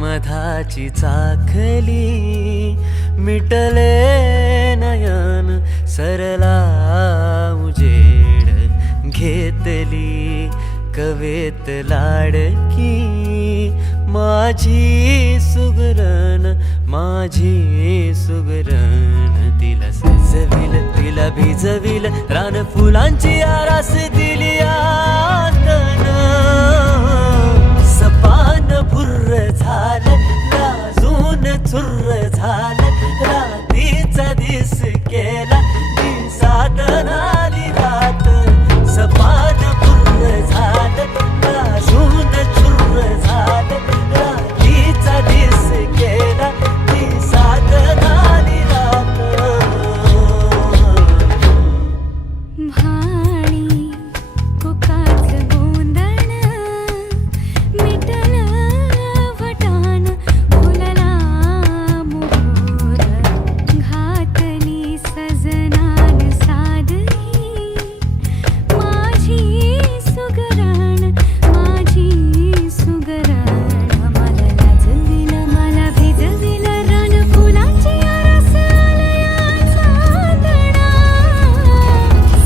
मधाची चाखली मिटले नयन सरला उजेड घेतली कवेत लाडकी माझी सुगरण तिला सजविल तिला भिजविल रान फुलांची आरास दिली आतन सपान भुर्र झालं लाजून चुर्र झालं रात्रीचा दिस केला दिसात आली रात सपान भुर्र झालं लाजून चुर्र झालं रात्रीचा दिस केला दिसात आली रात भाणी कोकाच गोंधण मिटलं वटान फुलला मोहर घातली सजनान सादही माझी सुगरण मला लाजविल मला भिजविल रान फुलांची आरास आलयाचा तडा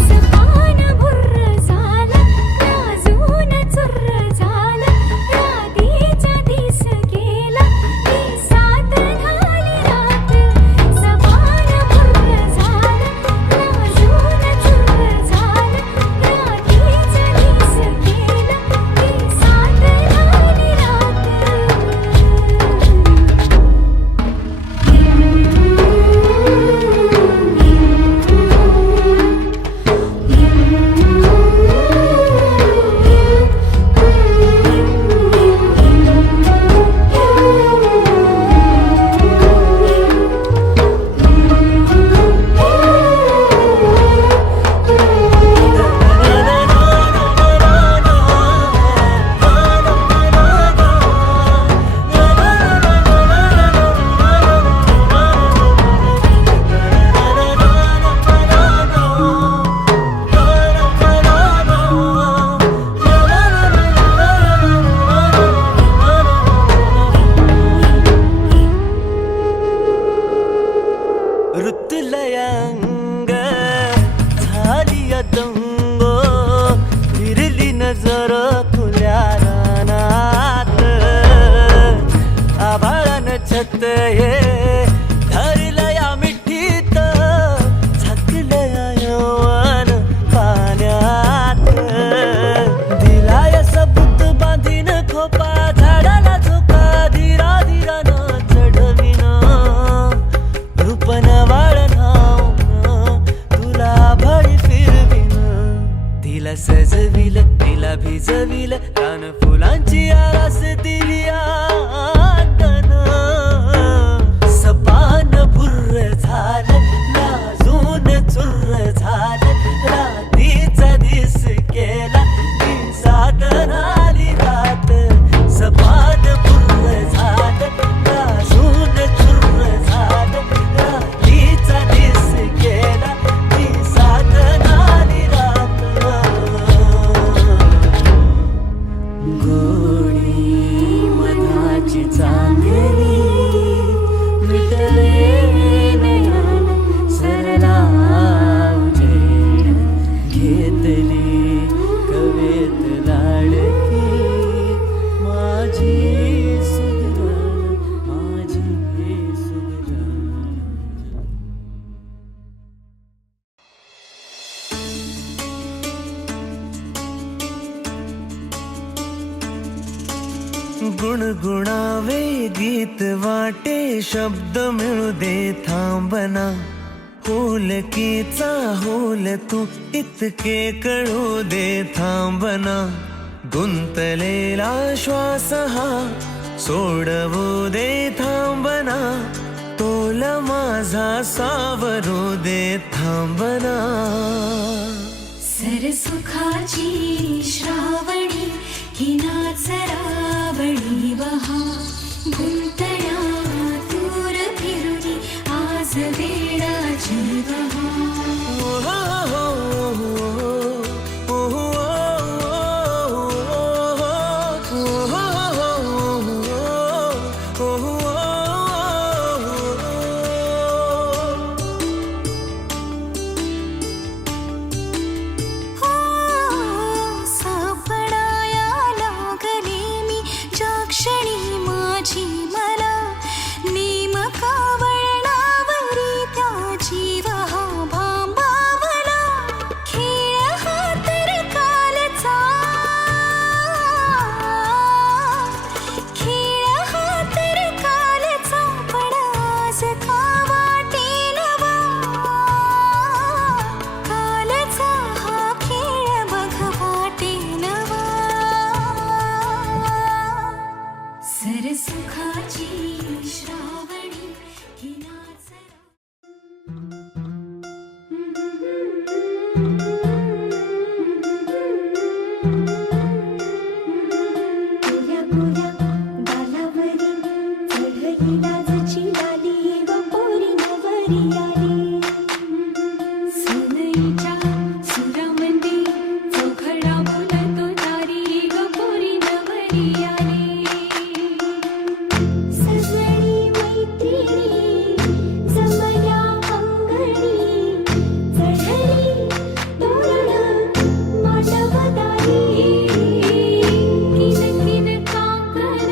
सपान भुर्र झालं लाजून चुर्र झालं रात्रीचा दिस केला दिसात झाली रात सपान भुर्र झालं लाजून चुर्र झालं रात्रीचा दिस केला दिसात झाली रात ऋतुलयांग झाली अदंग फिरली नजर खुल्या रानात आभाळान छत हे धरलं या मिठीत झाकलं यवन पाण्यात दिलाय सबूत बांधीन खोपा झाडाला झोका धीरा धीरानं चढविन रूपन वाळणावून तुला भळी फिरविन तिला सजविल तिला भिजविल रान फुलांची आरास दिली आतन सपान भुर्र झालं लाजून चुर्र झालं रात्रीचा दिस केला दिसात आली रात सपान भुर्र झालं लाजून चुर्र झालं रात्रीचा दिस केला दिसात आली रात गोडी मधाची चांगली मिटले नयन सरला उजेड घेतली कवेत लाडकी माझी सुगरण गुणगुणावे गीत वाटे शब्द मिळू दे थांबना पुलकीचा होल तू इतके कळू दे थांबना, गुंतलेला श्वास हा सोडवू दे थांबना, तोल माझा सावरू दे थांबना. सरसुखाची श्रावणी ही नाचरावणी वहा, गुंतल्या दूर फिरुनी आज वेळाची वहा. सरसुखाची श्रावणी ही गोऱ्या गोऱ्या गालावरी चढली लाजची लाली व पोरी नवरी आली. सनईच्या सुरामंदी चौघडा बोलतो तारी व पोरी नवरी आली. सजनी मैत्रिणी जमल्या अंगणी, चढली तोरण मांडवदारी. किन किन काकण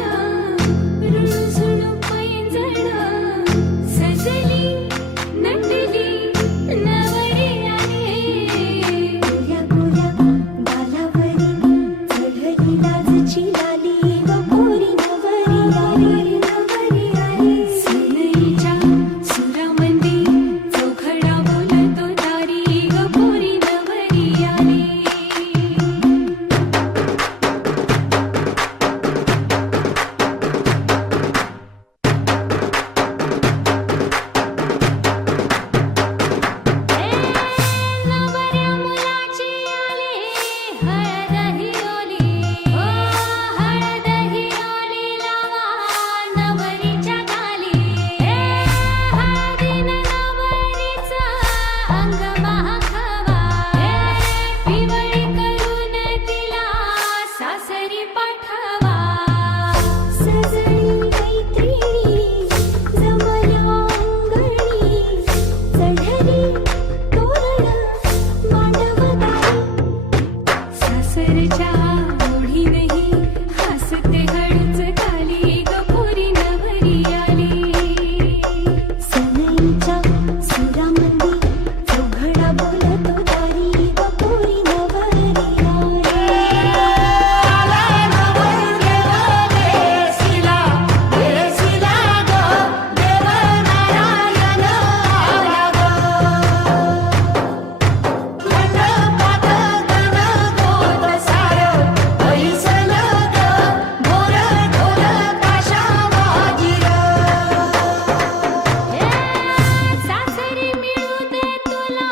रुणझुण पैंजण, सजली नटली नवरी आली. गोऱ्या गोऱ्या गालावरी चढली लाजची लाली व पोरी नवरी आली. सनईच्या सुरामंदी चौघडा बोलतो तारी व पोरी नवरी आली. नवऱ्या मुलाची आली हळद हिरोली, ओ हळद हिरोली लावा नवरीच्या गाली. हळदीनं नवरीचं अंग महाखावा, पिवळी करून तिला सासरी पाठवा. सजनी मैत्रिणी जमल्या अंगणी, चढली तोरण मांडवदारी. सासरच्या ओढीनही हसते हळूच खाली ग पोरी नवरी आली. सनईच्या सुरामंदी चौघडा बोलतो तारी व पोरी नवरी आली. सासरी मिळू दे तुला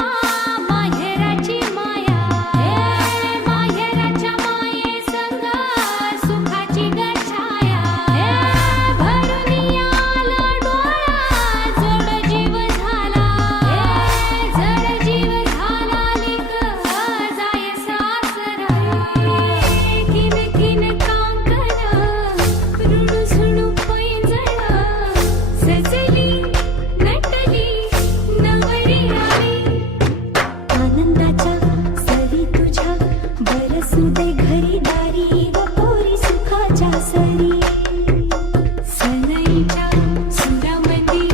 माहेराची माया, माहेराच्या माये संग सुखाची गछाया. भरून आला डोळा जड जीव झाला, जड जीव झाला लिक जाय सासरा. किन किन कांकण रुणझुण पैंजण, सजली नटली नवरी आली. आनंदाच्या सरी तुझ्या बरसू दे घरी दारी व पोरी सुखाच्या सरी. सनईच्या सुरामंदी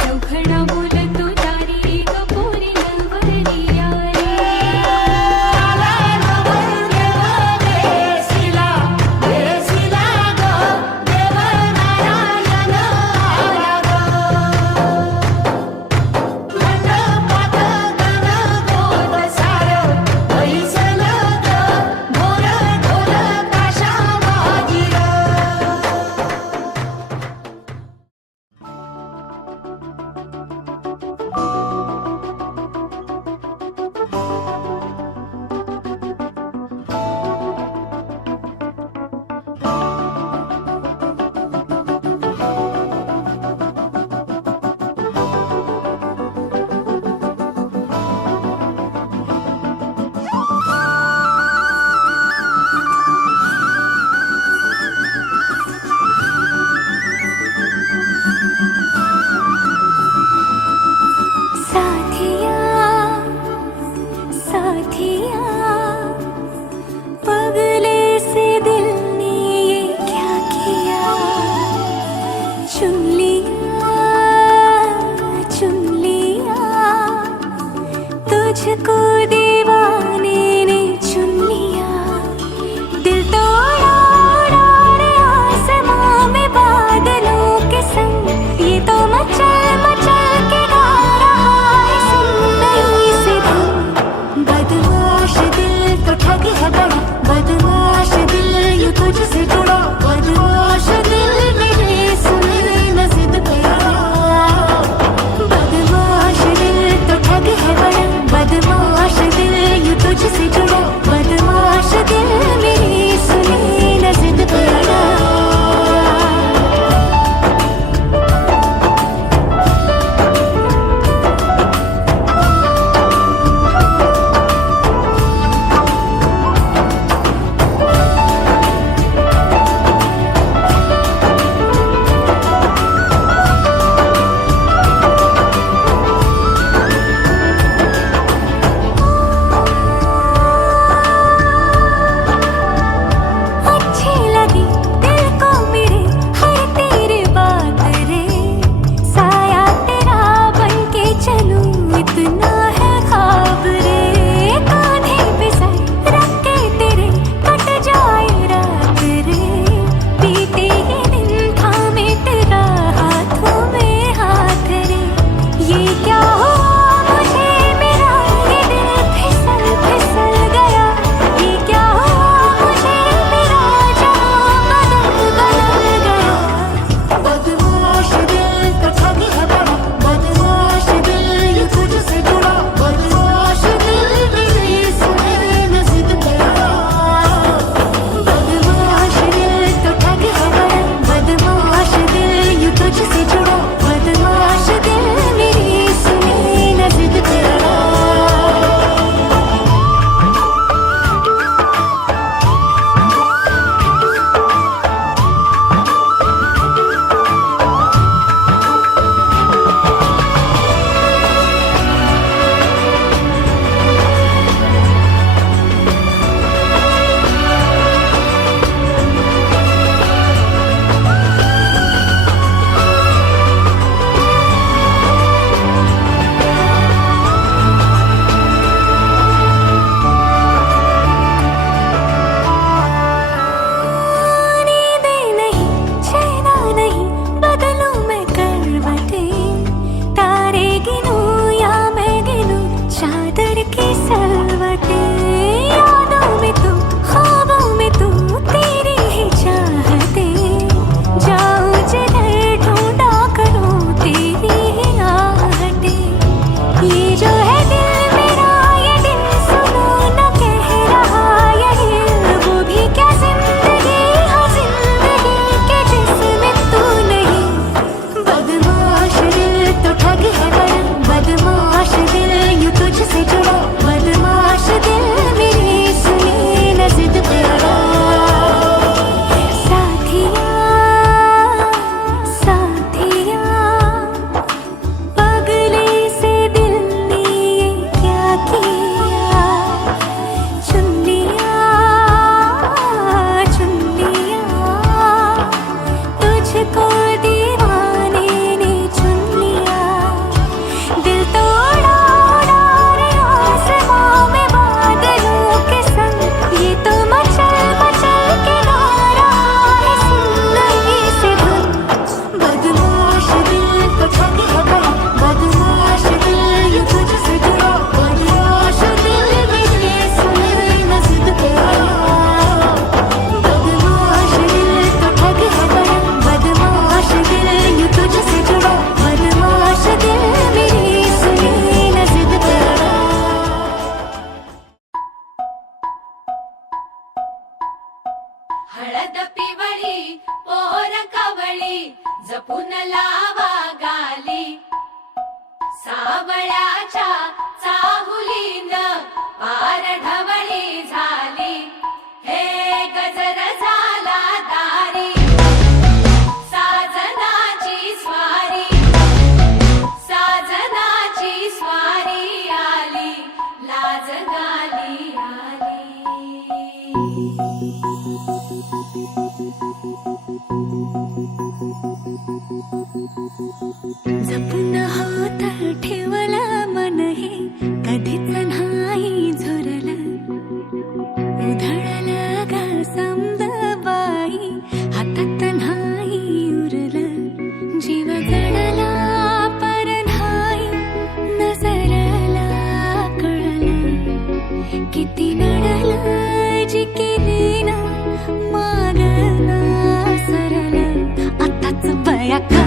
चौघडा बोलतो तारी व पोरी नवरी आली. मंडपात साथिया पगले से दिल ने ये क्या किया, चुन लिया तुझको दीवाने ने चुन लिया। दिल तोड़ा उड़ा रे आसमां में बादलों के संग, ये तो मचल मचल के गा रहा है सुन नई सी धुन। बदमाश दिल तो ठग है बड़ा, बदमाश दिल यूं तुझसे जुड़ा, बदमाश दिल मेरे सुने न जिद पे अड़ा। बदमाश दिल तो ठग है बड़ा, बदमाश दिल यूं तुझसे जुड़ा, बदमाश दिल मेरे सुने न जिद पे अड़ा। अच्छी लगी दिल को मेरे हर तेरी बात रे, साया तेरा बन के चलूं इतना है ख्वाब रे। कांधे पे सर रख के तेरे कट जाए रात रे, बीते ये दिन थामे तेरा हाथों में हाथ रे। ये क्या हुआ मुझे मेरा ये दिल फिसल फिसल गया, ये क्या हुआ मुझे मेरा जहां बदल बदल गया। बदमाश दिल तो ठग है बड़ा, बदमाश दिल यूं तुझसे जुड़ा, बदमाश दिल मेरे सुने न जिद पे अड़ा। बदमाश दिल तो ठग है बड़ा, बदमाश दिल यूं तुझसे जुड़ा, बदमाश दिल मेरे सुने न जिद पे अड़ा। नींदे नहीं चैना नहीं बदलूं मैं करवटें, तारे गिनूं या मैं गिनूं चादर की सलवटें। यादों में तू ख्वाबों में तू तेरी ही चाहतें, जाऊं जिधर ढूंढा करूं तेरी ही आहटें। ये जो है दिल मेरा ये दिल सुनो न कह रहा यही, वो भी क्या जिंदगी हाँ जिंदगी के जिसमें तू नहीं। बदमाश दिल तो ठग है बड़ा, बदमाश दिल यूं तुझसे जुड़ा, बदमाश दिल मेरे सुने न जिद पे अड़ा। साथिया साथिया पगले से दिल ने ये क्या किया, चुन लिया तुझको दीवाने ने चुन लिया। दिल तोड़ा उड़ा रे आसमां में बादलों के संग, ये तो मचल मचल के गा रहा है सुन नई सी धुन। बदमाश दिल तो ठग है बड़ा, बदमाश दिल यूं तुझसे जुड़ा, बदमाश दिल मेरे सुने न जिद पे अड़ा। बदमाश दिल तो ठग है बड़ा, बदमाश दिल यूं तुझसे जुड़ा, बदमाश दिल मेरे सुने न जिद पे अड़ा। हळद पिवळी पोर कवळी जपून लावा गाली, सावळ्याच्या चाहुलीन पार ढवळी झाली। हे गजर झाला दारी, साजनाची स्वारी, साजनाची स्वारी आली, लाज गाली। जपून होत ठेवलं मन हे कधीच नाही झुरलं उधळलं ग समद बाई हातात नाही उरलं जीव जडला पर नाही नजरला कळलं किती नडलं जी केली ना मागना सरलं आताच बया का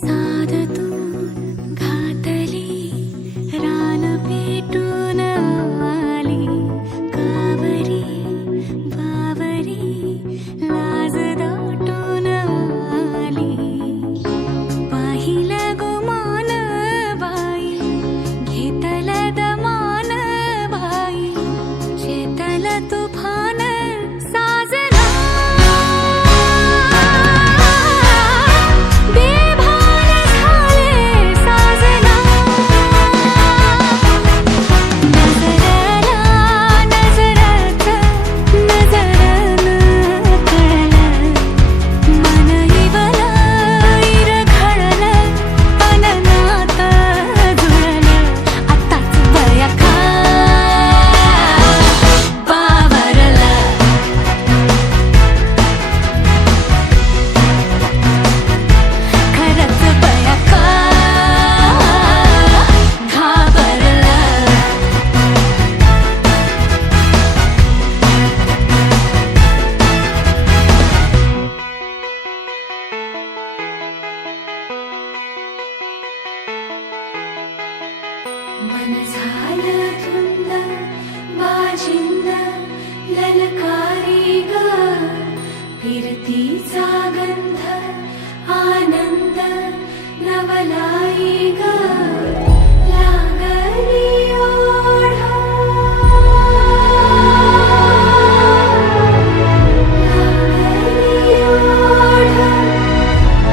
साध तू घातली रान पेटून आली कावरी बावरी लाज दाटून आली पाहिलं गुमान बाई घेतल दमान बाई चेतल तुफान साजना मन झालं धुंद बाजिंद ललकारी ग फिरतीचा गंध आनंद नवलाई ग लागली ओढा लागली ओढा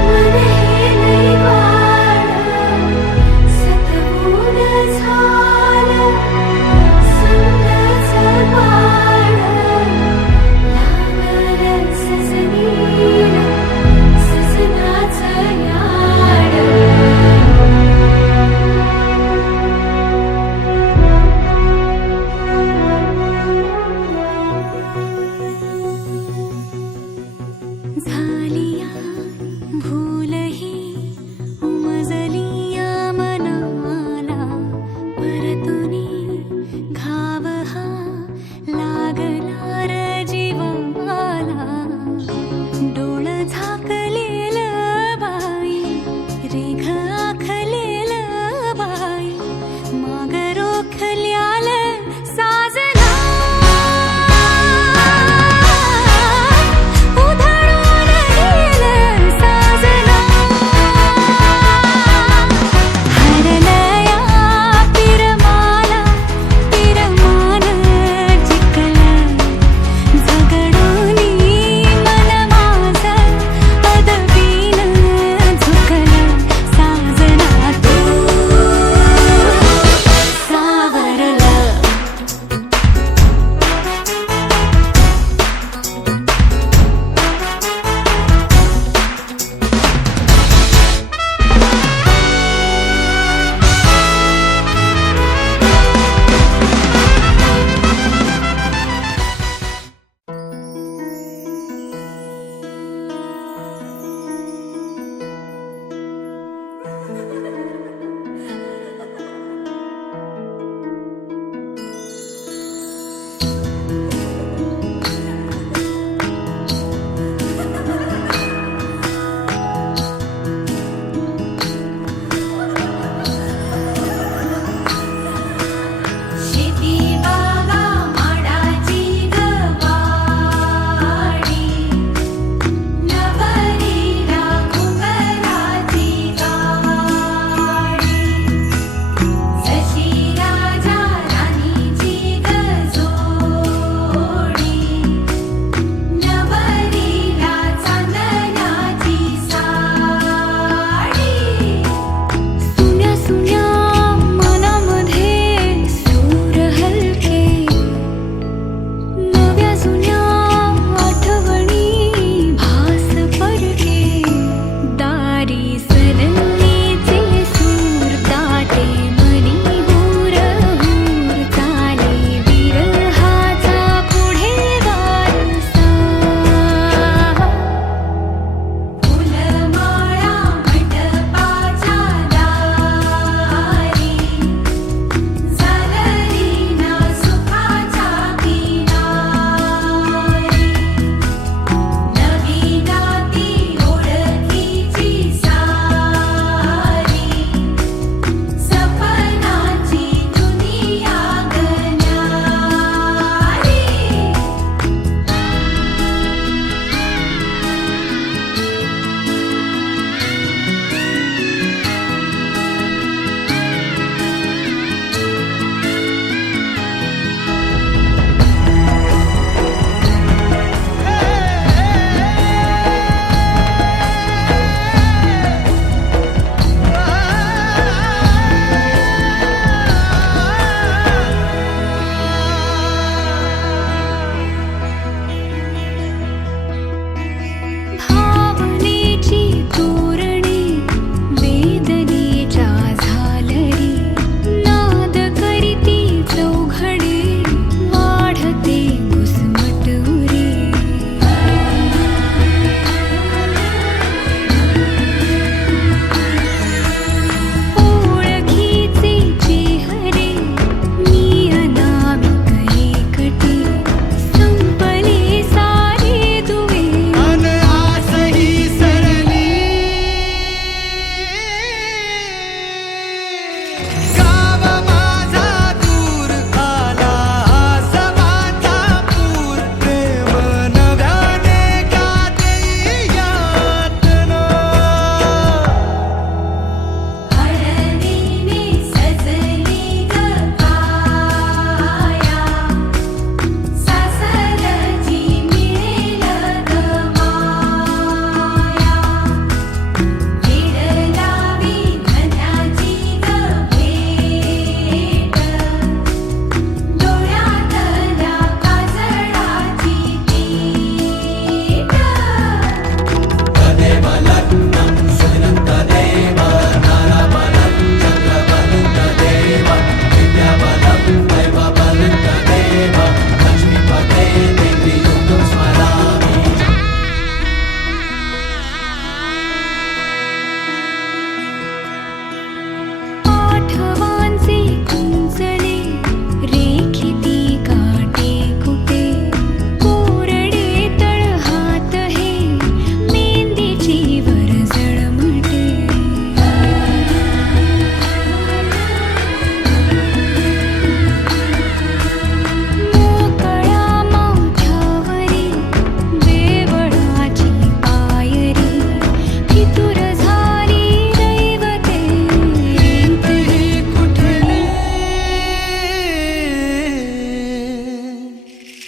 मन हे नाही वाढ सतगुण झालं संगच पाड लागलं सजनीला सजनाचं याड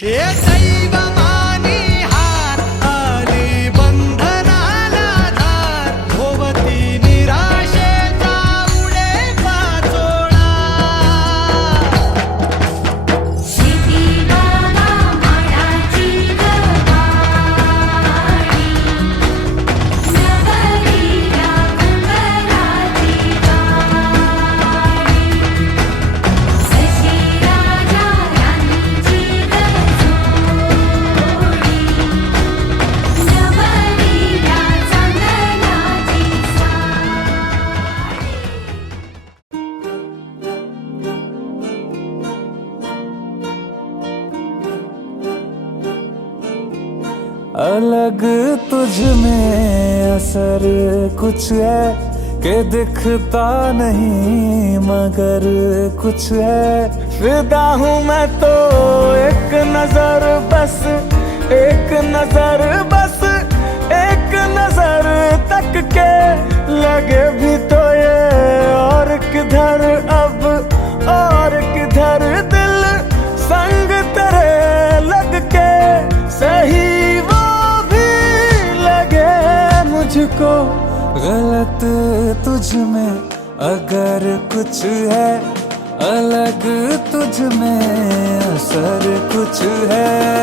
हे दैवमानी हार आली बंधनाला धार भोवती निराशेचा उडे पाचोळा शेती बाबा माडाची गवारी नवरीला कुंभराची गाडी शशी राजा यांची गजोडी नवरीला चांदण्याची साडी अलग तुझ में असर कुछ है कि दिखता नहीं मगर कुछ है फिदा हूँ मैं तो एक नजर बस एक नजर बस एक नजर तक के लगे भी तो ये और किधर अब और किधर दिल संग तेरे लग के सही वो भी लगे मुझको गलत तुझ में अगर कुछ है अलग तुझ में असर कुछ है